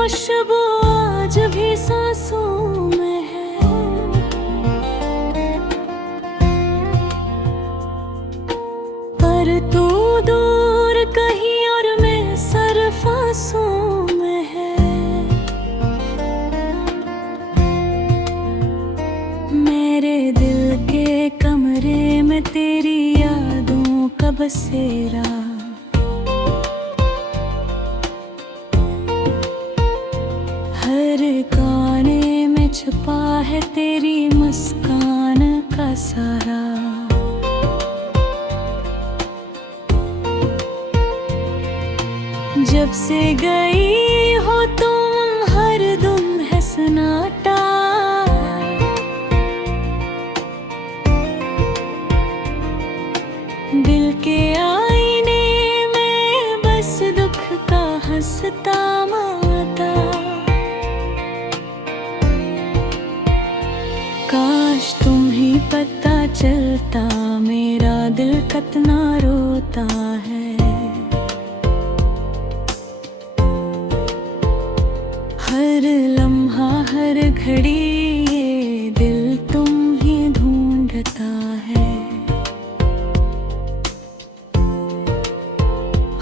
खुशबू आज भी सांसों में है। पर तू दूर कहीं और मैं सिर्फ आंसुओं में है। मेरे दिल के कमरे में तेरी यादों का बसेरा। हर गाने में छुपा है तेरी मुस्कान का सारा। जब से गई हो तुम हर दम है सन्नाटा। दिल के आईने में बस दुख का हंसता माता। काश तुम्हें पता चलता मेरा दिल कितना रोता है। हर लम्हा हर घड़ी ये दिल तुम ही ढूंढता है।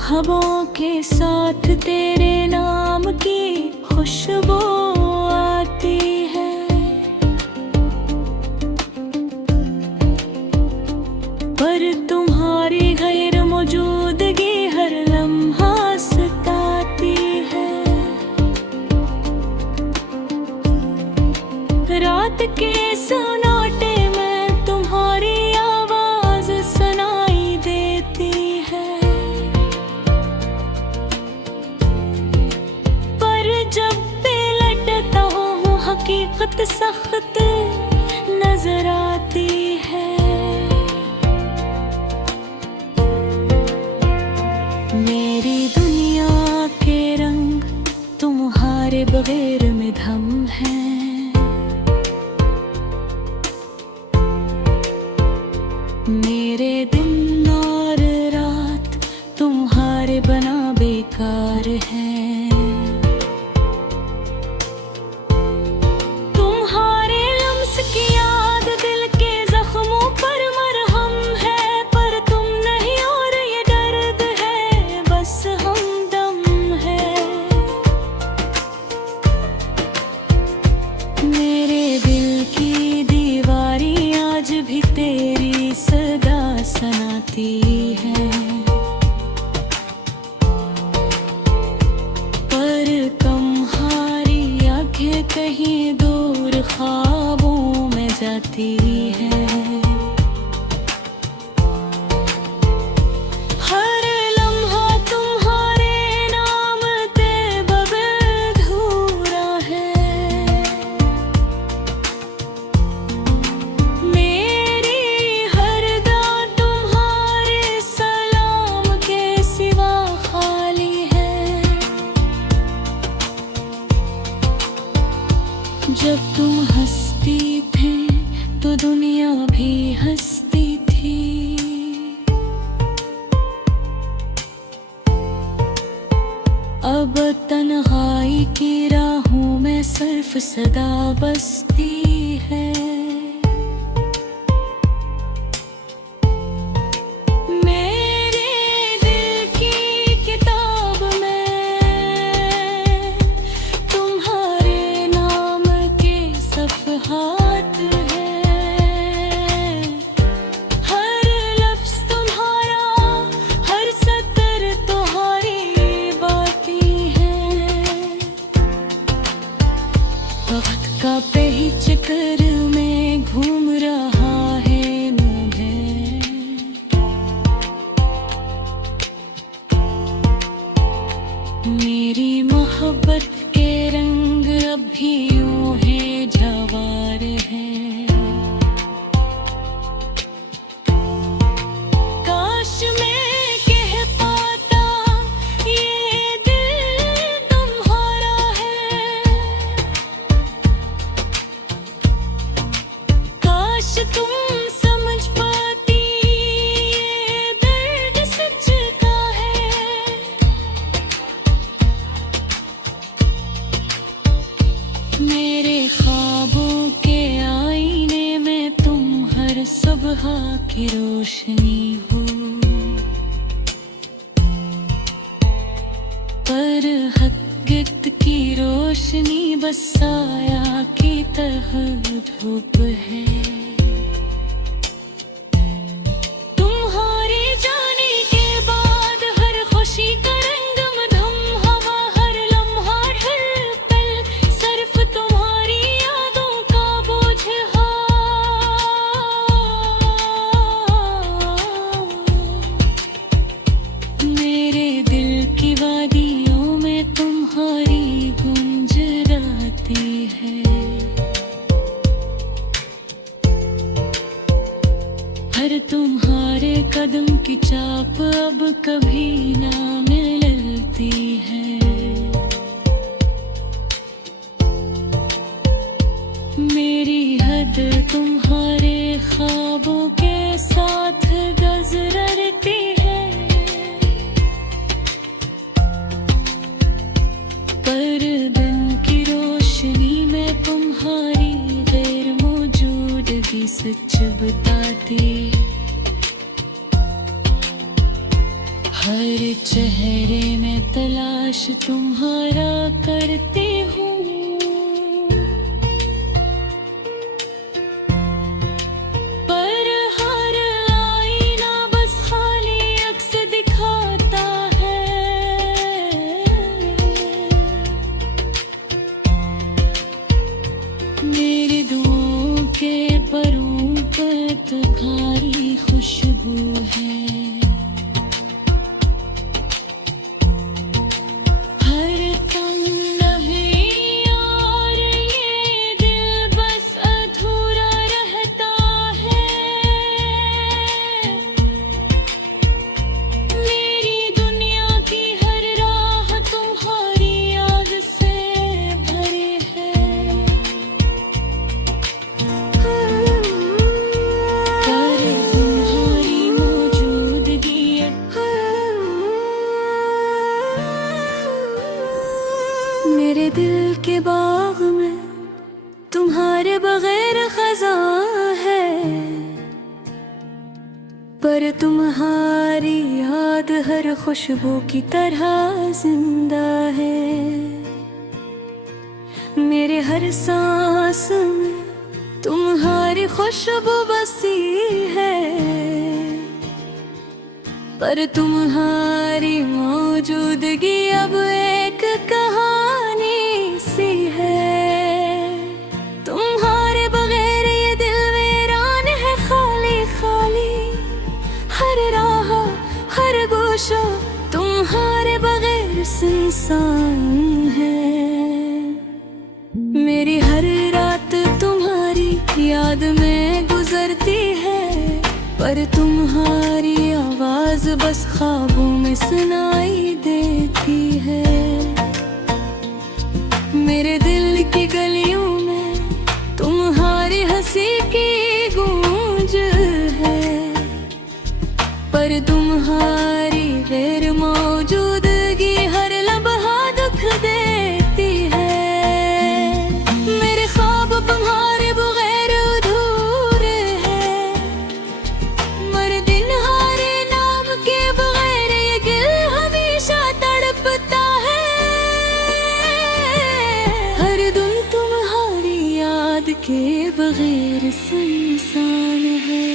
हवाओं के साथ तेरे नाम की खुशबू आती है। पर तुम्हारी गैर मौजूदगी हर लम्हा सताती है। रात के सन्नाटे में तुम्हारी आवाज सुनाई देती है। पर जब भी लौटता हूँ हकीकत सख्त नजर आती है। मेरी दुनिया के रंग तुम्हारे बगैर में धम है। मेरे दिन और रात तुम्हारे बना बेकार है। तुम्हारे लम्स की याद दिल के जख्मों पर मरहम है। पर तुम नहीं और ये दर्द है बस हमदम है। मेरे दिल की दीवारी आज भी तेरी सदा सुनाती है। पर तुम्हारी आंखें कहीं दूर ख्वाबों में जाती है। हर लम्हा तुम्हारे नाम ते बबधूरा है। मेरी हर दाद तुम्हारे सलाम के सिवा खाली है। जब तुम हंसती थे तो दुनिया भी हंसती थी। अब तन्हाई की राहों में सिर्फ सदा बसती है। मेरे दिल की किताब में तुम्हारे नाम के सफ़हात हैं। हर लफ्ज़ तुम्हारा हर सतर तुम्हारी बातें हैं। वक्त का पेही चक्कर में घूम रहा है मुझे। मेरी मोहब्बत के रंग अब भी यूं है जवार है। काश मैं कह पाता ये दिल तुम्हारा है। काश तुम समझ पाती ये दर्द सच का है। हर हकीकत की रोशनी बस साया की तरह धूप है। तुम्हारे जाने के बाद हर खुशी का रंग मधम हवा, हर लम्हा हर पल सिर्फ तुम्हारी यादों का बोझ है। मेरे दिल की वादियों में तुम्हारी गुंजराती है। हर तुम्हारे कदम की चाप अब कभी ना मिलती है। मेरी हद तुम्हारे ख्वाबों के साथ गुजरती है। पर दिन की रोशनी में तुम्हारी गैर मौजूदगी सच बताती। हर चेहरे में तलाश तुम्हारा करती हूँ। पर हर आईना बस खाली अक्स दिखाता है। मेरी दुआओं के परों पर तुम्हारी खुशबू है। हर तमन्ना और ये दिल बस अधूरा रहता है। मेरी दुनिया की हर राह तुम्हारी याद से भरी है। पर तुम्हारी मौजूदगी मेरे दिल के बाग में तुम्हारे बगैर खज़ां है। पर तुम्हारी याद हर खुशबू की तरह जिंदा है। मेरे हर सांस में तुम्हारी खुशबू बसी है। पर तुम्हारी मौजूदगी अब एक कहानी सी है। तुम्हारे बगैर ये दिल वीरान है, खाली खाली हर राह हर गोशा तुम्हारे बगैर सुनसान है। मेरी हर रात तुम्हारी याद में गुजरती है। पर तुम्हारी आवाज बस ख्वाबों में सुनाई देती है। मेरे दिल की गलियों में तुम्हारी हंसी की गूंज है। पर तुम्हारी गैर मौजूदगी हर लम्हा दुख देती है। मेरे ख्वाब तुम्हारे बगैर अधूरे हैं। मर दिन हारे नाम के बगैर ये दिल हमेशा तड़पता है। हर दिन तुम्हारी याद के बगैर सुनसान है।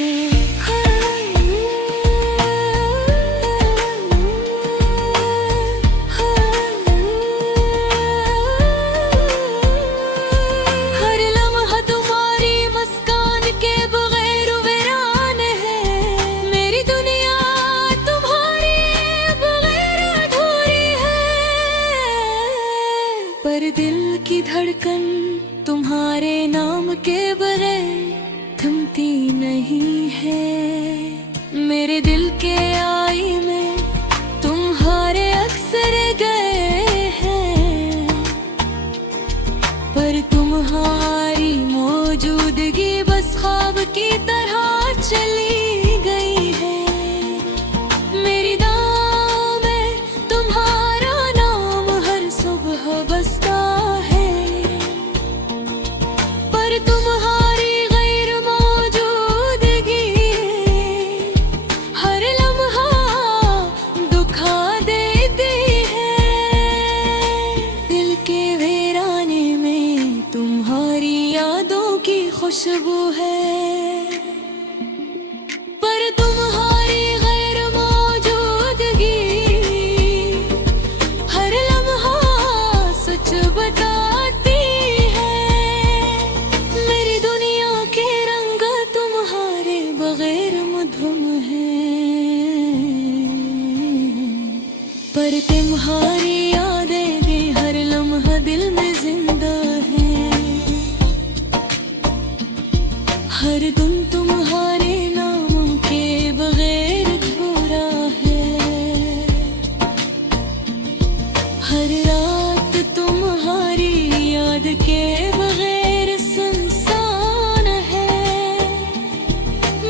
खुशबू है, पर तुम्हारी गैर मौजूदगी हर लम्हा सच बताती है। मेरी दुनिया के रंग तुम्हारे बगैर मधुम है, पर तुम्हारी यादें भी हर लम्हा दिल में जिंदा है। हर दिन तुम्हारे नाम के बगैर अधूरा है, हर रात तुम्हारी याद के बगैर सुनसान है।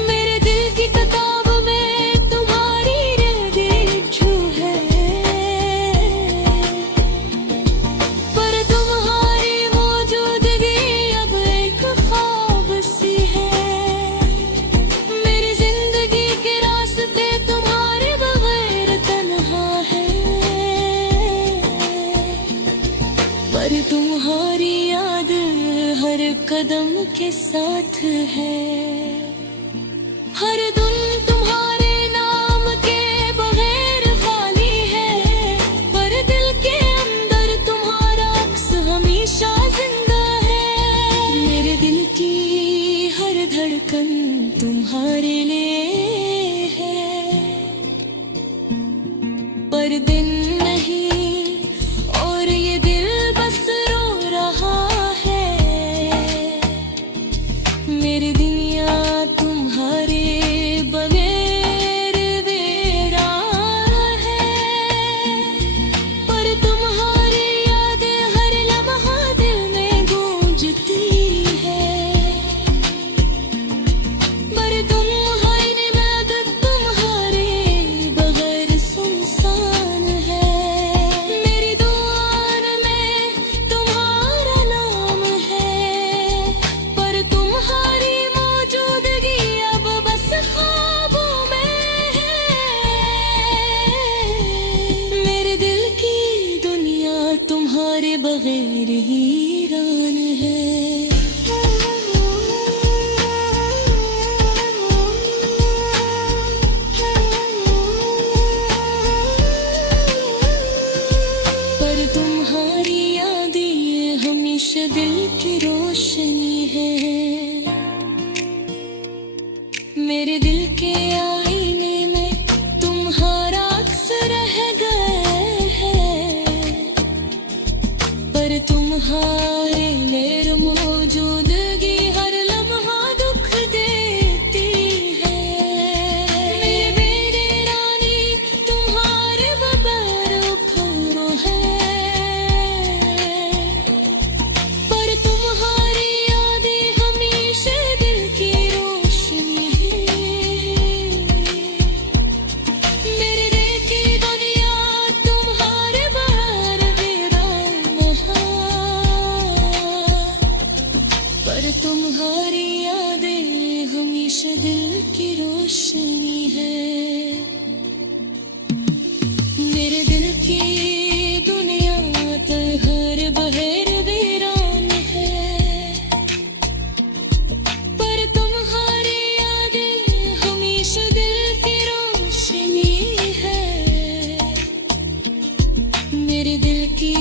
मेरे दिल की किताब में तुम्हारी रेडियो है, पर तुम्हारी मौजूदगी अब एक ख्वाब सी है। मेरी जिंदगी के रास्ते तुम्हारे बगैर तन्हा है, पर तुम्हारी याद हर कदम के साथ है। हर दिन तुम्हारे नाम के बगैर खाली है, पर दिल के अंदर तुम्हारा अक्स हमेशा जिंदा है। मेरे दिल की हर धड़कन तुम्हारे लिए है, पर दिन नहीं और ये दिल बस रो रहा है। मेरी दुनिया तुम्हारे बगैर वीरान है, पर तुम्हारी यादें हर लम्हा दिल में गूंजती है। पर तुम्हारी इबादत तुम्हारे बगैर सुनसान है। मेरी दुआन में तुम्हारा नाम है, पर तुम्हारी मौजूदगी अब बस ख्वाबों में है। मेरे दिल की दुनिया तुम्हारे बगैर हीरान है। पर तुम्हारी यादें हमेशा दिल की रोशनी है। मेरे दिल के आईने में तुम्हारा अक्स रह गए है, पर तुम्हारे गैर मौजूदगी हर लम्हा दुख देती है। मेरे बेरे रानी तुम्हारे बगैर अधूरा है, पर तुम्हारी यादें हमेशा दिल की रोशनी है। मेरे दिल की दुनिया तुम्हारे बगैर वीरान है, पर तुम्हारी यादें हमेशा दिल की रोशनी है। मेरे दिल की दुनिया तुम्हारे बगैर वीरान है, पर तुम्हारी यादें हमेशा दिल की रोशनी है। मेरे दिल की